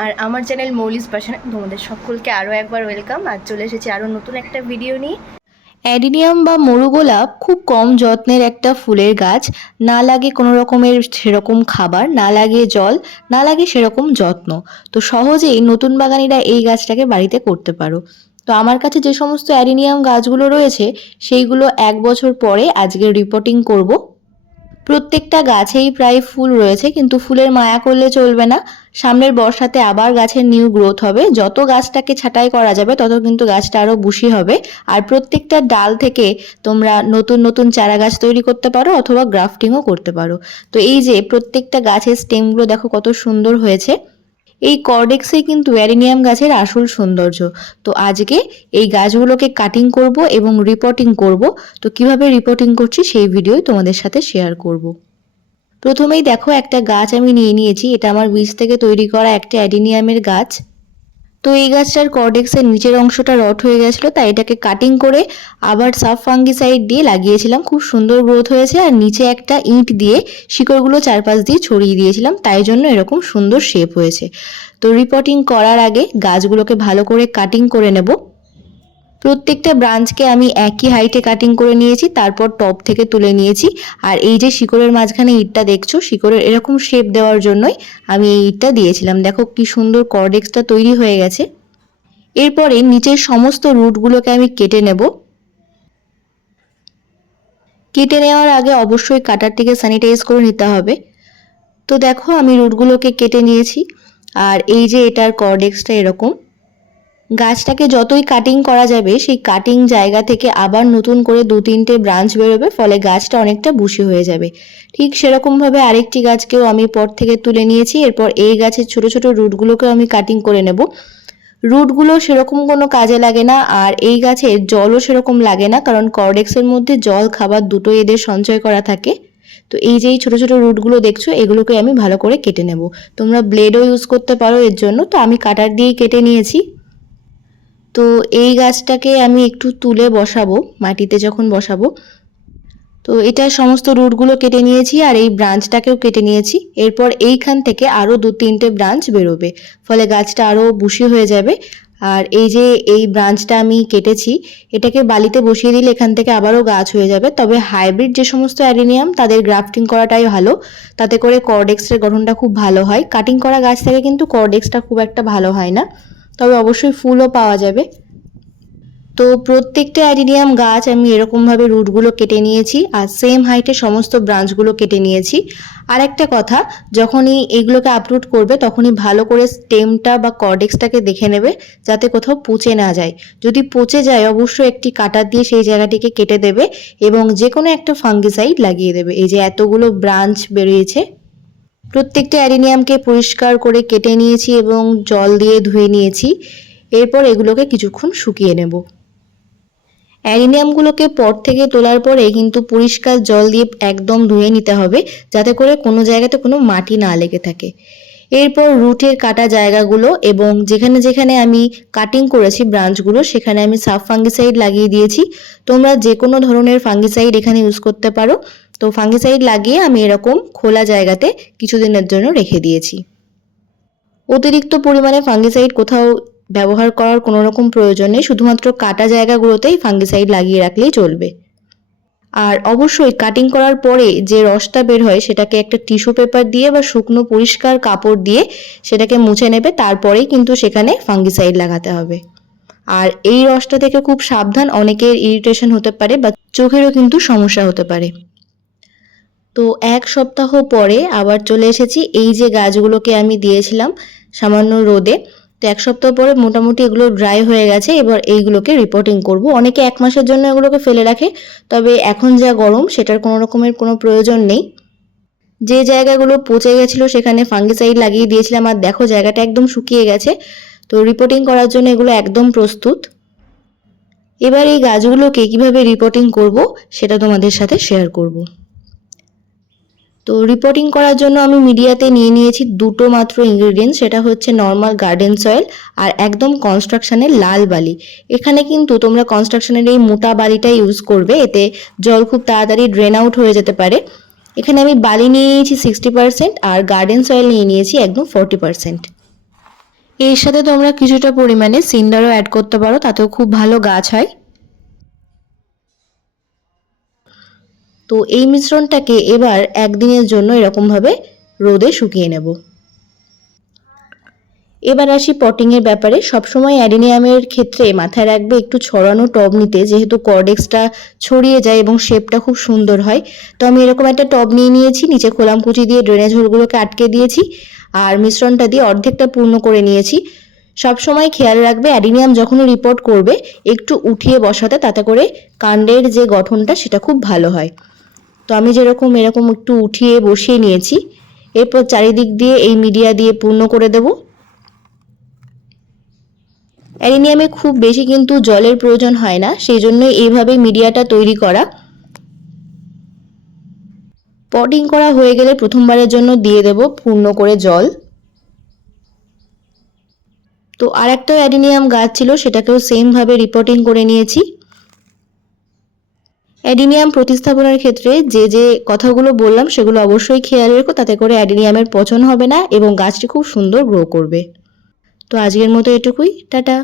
আর আমার চ্যানেল মৌলিস পাশানে তোমাদের সকলকে আরও একবার ওয়েলকাম আর চলে এসেছি আরও নতুন একটা ভিডিও নিয়ে। অ্যাডিনিয়াম বা মরুগোলাপ খুব কম যত্নের একটা ফুলের গাছ। না লাগে কোনো রকমের সেরকম খাবার, না লাগে জল, না লাগে সেরকম যত্ন। তো সহজেই নতুন বাগানিরা এই গাছটাকে বাড়িতে করতে পারো। তো আমার কাছে যে সমস্ত অ্যাডিনিয়াম গাছগুলো রয়েছে, সেইগুলো এক বছর পরে আজকে রিপোর্টিং করব। প্রত্যেকটা গাছেই প্রায় ফুল রয়েছে, কিন্তু ফুলের মায়া করলে চলবে না। সামনের বর্ষাতে আবার গাছের নিউ গ্রোথ হবে। যত গাছটাকে ছাঁটাই করা যাবে, তত কিন্তু গাছটা আরও বুশি হবে। আর প্রত্যেকটা ডাল থেকে তোমরা নতুন নতুন চারা গাছ তৈরি করতে পারো অথবা গ্রাফটিংও করতে পারো। তো এই যে প্রত্যেকটা গাছের স্টেমগুলো দেখো কত সুন্দর হয়েছে। এই কর্ডেক্সে কিন্তু অ্যারিনিয়াম গাছের আসল সৌন্দর্য। তো আজকে এই গাছগুলোকে কাটিং করব এবং রিপোর্টিং করব। তো কীভাবে রিপোর্টিং করছি সেই ভিডিও তোমাদের সাথে শেয়ার করব। প্রথমেই দেখো একটা গাছ আমি নিয়ে নিয়েছি। এটা আমার বীজ থেকে তৈরি করা একটা অ্যাডিনিয়ামের গাছ। তো এই গাছটার কর্ডেক্সের নিচের অংশটা রট হয়ে গেছিল, তাই এটাকে কাটিং করে আবার সাব ফাঙ্গিসাইড দিয়ে লাগিয়েছিলাম। খুব সুন্দর গ্রোথ হয়েছে আর নিচে একটা ইঁট দিয়ে শিকড়গুলো চারপাশ দিয়ে ছড়িয়ে দিয়েছিলাম, তাই জন্য এরকম সুন্দর শেপ হয়েছে। তো রিপোর্টিং করার আগে গাছগুলোকে ভালো করে কাটিং করে নেব। প্রত্যেকটা ব্রাঞ্চকে আমি একই হাইটে কাটিং করে নিয়েছি, তারপর টপ থেকে তুলে নিয়েছি। আর এই যে শিকড়ের মাঝখানে ইটটা দেখছ, শিকড়ের এরকম শেপ দেওয়ার জন্যই আমি এই ইটটা দিয়েছিলাম। দেখো কি সুন্দর কর্ডেক্সটা তৈরি হয়ে গেছে। এরপরে নিচের সমস্ত রুটগুলোকে আমি কেটে নেব। কেটে নেওয়ার আগে অবশ্যই কাটারটিকে স্যানিটাইজ করে নিতে হবে। তো দেখো আমি রুটগুলোকে কেটে নিয়েছি। আর এই যে এটার কর্ডেক্সটা এরকম। গাছটাকে যতই কাটিং করা যাবে, সেই কাটিং জায়গা থেকে আবার নতুন করে দু তিনটে ব্রাঞ্চ বেরোবে, ফলে গাছটা অনেকটা বুশি হয়ে যাবে। ঠিক সেরকমভাবে আরেকটি গাছকেও আমি পর থেকে তুলে নিয়েছি। এরপর এই গাছের ছোট ছোট রুটগুলোকেও আমি কাটিং করে নেব। রুটগুলো সেরকম কোনো কাজে লাগে না, আর এই গাছের জলও সেরকম লাগে না, কারণ কর্ডেক্সের মধ্যে জল, খাবার দুটোই এদের সঞ্চয় করা থাকে। তো এই যে এই ছোটো ছোটো রুটগুলো দেখছ, এগুলোকে আমি ভালো করে কেটে নেব। তোমরা ব্লেডও ইউজ করতে পারো এর জন্য। তো আমি কাটার দিয়েই কেটে নিয়েছি। তো এই গাছটাকে আমি একটু তুলে বসাবো, মাটিতে যখন বসাবো। তো এটা সমস্ত রুটগুলো কেটে নিয়েছি আর এই ব্রাঞ্চটাকেও কেটে নিয়েছি। এরপর এইখান থেকে আরও দু তিনটে ব্রাঞ্চ বেরোবে। ফলে গাছটা আরও বুশি হয়ে যাবে। আর এই যে এই ব্রাঞ্চটা আমি কেটেছি, এটাকে বালিতে বসিয়ে দিলে এখান থেকে আবারও গাছ হয়ে যাবে। তবে হাইব্রিড যে সমস্ত অ্যারিনিয়াম, তাদের গ্রাফটিং করাটাই ভালো। তাতে করে কর্ডেক্সের গঠনটা খুব ভালো হয়। কাটিং করা গাছ থেকে কিন্তু কর্ডেক্সটা খুব একটা ভালো হয় না। তবে অবশ্যই ফুলও পাওয়া যাবে। তো প্রত্যেকটা অ্যাডিনিয়াম গাছ আমি এরকমভাবে রুটগুলো কেটে নিয়েছি আর সেম হাইটে সমস্ত ব্রাঞ্চগুলো কেটে নিয়েছি। আর একটা কথা, যখনই এইগুলোকে আপলোড করবে, তখনই ভালো করে স্টেমটা বা কর্ডেক্সটাকে দেখে নেবে, যাতে কোথাও পচে না যায়। যদি পচে যায়, অবশ্যই একটি কাটার দিয়ে সেই জায়গাটিকে কেটে দেবে এবং যে কোনো একটা ফাঙ্গিসাইড লাগিয়ে দেবে। এই যে এতগুলো ব্রাঞ্চ বেরিয়েছে। প্রত্যেকটা অ্যারিনিয়ামকে পরিষ্কার করে কেটে নিয়েছি এবং জল দিয়ে ধুয়ে নিয়েছি। এরপর এগুলোকে কিছুক্ষণ শুকিয়ে নেব। অ্যারিনিয়ামগুলোকে পট থেকে তোলার পরে কিন্তু পরিষ্কার জল দিয়ে একদম ধুয়ে নিতে হবে, যাতে করে কোনো জায়গাতে কোনো মাটি না লেগে থাকে। এরপর রুটের কাটা জায়গাগুলো এবং যেখানে যেখানে আমি কাটিং করেছি ব্রাঞ্চগুলো, সেখানে আমি সাব ফাঙ্গিসাইড লাগিয়ে দিয়েছি। তোমরা যে কোনো ধরনের ফাঙ্গিসাইড এখানে ইউজ করতে পারো। তো ফাঙ্গিসাইড লাগিয়ে আমি এরকম খোলা জায়গাতে কিছুদিনের জন্য রেখে দিয়েছি। অতিরিক্ত পরিমাণে ফাঙ্গিসাইড কোথাও ব্যবহার করার কোনো রকম প্রয়োজন নেই, শুধুমাত্র কাটা জায়গাগুলোতেই ফাঙ্গিসাইড লাগিয়ে রাখলেই চলবে। আর অবশ্যই কাটিং করার পরে যে রসটা বের হয় সেটাকে একটা টিস্যু পেপার দিয়ে বা শুকনো পরিষ্কার কাপড় দিয়ে সেটাকে মুছে নেবে, তারপরেই কিন্তু সেখানে ফাঙ্গিসাইড লাগাতে হবে। আর এই রসটা থেকে খুব সাবধান, অনেকের ইরিটেশন হতে পারে বা চোখেরও কিন্তু সমস্যা হতে পারে। তো এক সপ্তাহ পরে আবার চলে এসেছি। এই যে গাছগুলোকে আমি দিয়েছিলাম সামান্য রোদে, তো এক সপ্তাহ পরে মোটামুটি এগুলো ড্রাই হয়ে গেছে। এবার এইগুলোকে রিপোর্টিং করব। অনেকে এক মাসের জন্য এগুলোকে ফেলে রাখে, তবে এখন যা গরম সেটার কোনো রকমের কোনো প্রয়োজন নেই। যে জায়গাগুলো পচে গেছিল সেখানে ফাঙ্গিসাইড লাগিয়ে দিয়েছিলাম। আর দেখো জায়গাটা একদম শুকিয়ে গেছে। তো রিপোর্টিং করার জন্য এগুলো একদম প্রস্তুত। এবার এই গাছগুলোকে কীভাবে রিপোর্টিং করব সেটা তোমাদের সাথে শেয়ার করব। তো রিপোর্টিং করার জন্য আমি মিডিয়াতে নিয়ে নিয়েছি দুটো মাত্র ইনগ্রিডিয়েন্টস সেটা হচ্ছে নর্মাল গার্ডেন সয়েল আর একদম কনস্ট্রাকশনের লাল বালি। এখানে কিন্তু তোমরা কনস্ট্রাকশনের এই মোটা বালিটা ইউজ করবে, এতে জল খুব তাড়াতাড়ি ড্রেন আউট হয়ে যেতে পারে। এখানে আমি বালি নিয়ে নিয়েছি সিক্সটি পার্সেন্ট আর গার্ডেন সয়েল নিয়ে নিয়েছি একদম ফোরটি পার্সেন্ট এর সাথে তোমরা কিছুটা পরিমাণে সিন্ডারও অ্যাড করতে পারো, তাতেও খুব ভালো গাছ হয়। তো এই মিশ্রণটাকে এবার একদিনের জন্য এরকমভাবে রোদে শুকিয়ে নেব। এবার আসি পটিংয়ের ব্যাপারে। সবসময় অ্যাডিনিয়ামের ক্ষেত্রে মাথায় রাখবে একটু ছড়ানো টব নিতে, যেহেতু কর্ডেক্সটা ছড়িয়ে যায় এবং শেপটা খুব সুন্দর হয়। তো আমি এরকম একটা টব নিয়ে নিয়েছি, নিচে খোলাম কুচি দিয়ে ড্রেনেজ হোলগুলোকে আটকে দিয়েছি আর মিশ্রণটা দিয়ে অর্ধেকটা পূর্ণ করে নিয়েছি। সবসময় খেয়াল রাখবে, অ্যাডিনিয়াম যখনই রিপোর্ট করবে, একটু উঠিয়ে বসাতে, তাতে করে কাণ্ডের যে গঠনটা, সেটা খুব ভালো হয়। তো আমি যেরকম এরকম একটু উঠিয়ে বসিয়ে নিয়েছি, এরপর চারিদিক দিয়ে এই মিডিয়া দিয়ে পূর্ণ করে দেব। অ্যারিনিয়ামে খুব বেশি কিন্তু জলের প্রয়োজন হয় না, সেই জন্যই এইভাবে মিডিয়াটা তৈরি করা। পটিং করা হয়ে গেলে প্রথমবারের জন্য দিয়ে দেব পূর্ণ করে জল। তো আর একটা অ্যাডিনিয়াম গাছ ছিল, সেটাকেও সেমভাবে রিপোর্টিং করে নিয়েছি। অ্যাডিনিয়াম প্রতিস্থাপনের ক্ষেত্রে যে যে কথাগুলো বললাম সেগুলো অবশ্যই খেয়াল রেখো, তাতে করে অ্যাডিনিয়ামের পচন হবে না এবং গাছটি খুব সুন্দর গ্রো করবে। তো আজকের মতো এটুকুই। টাটা।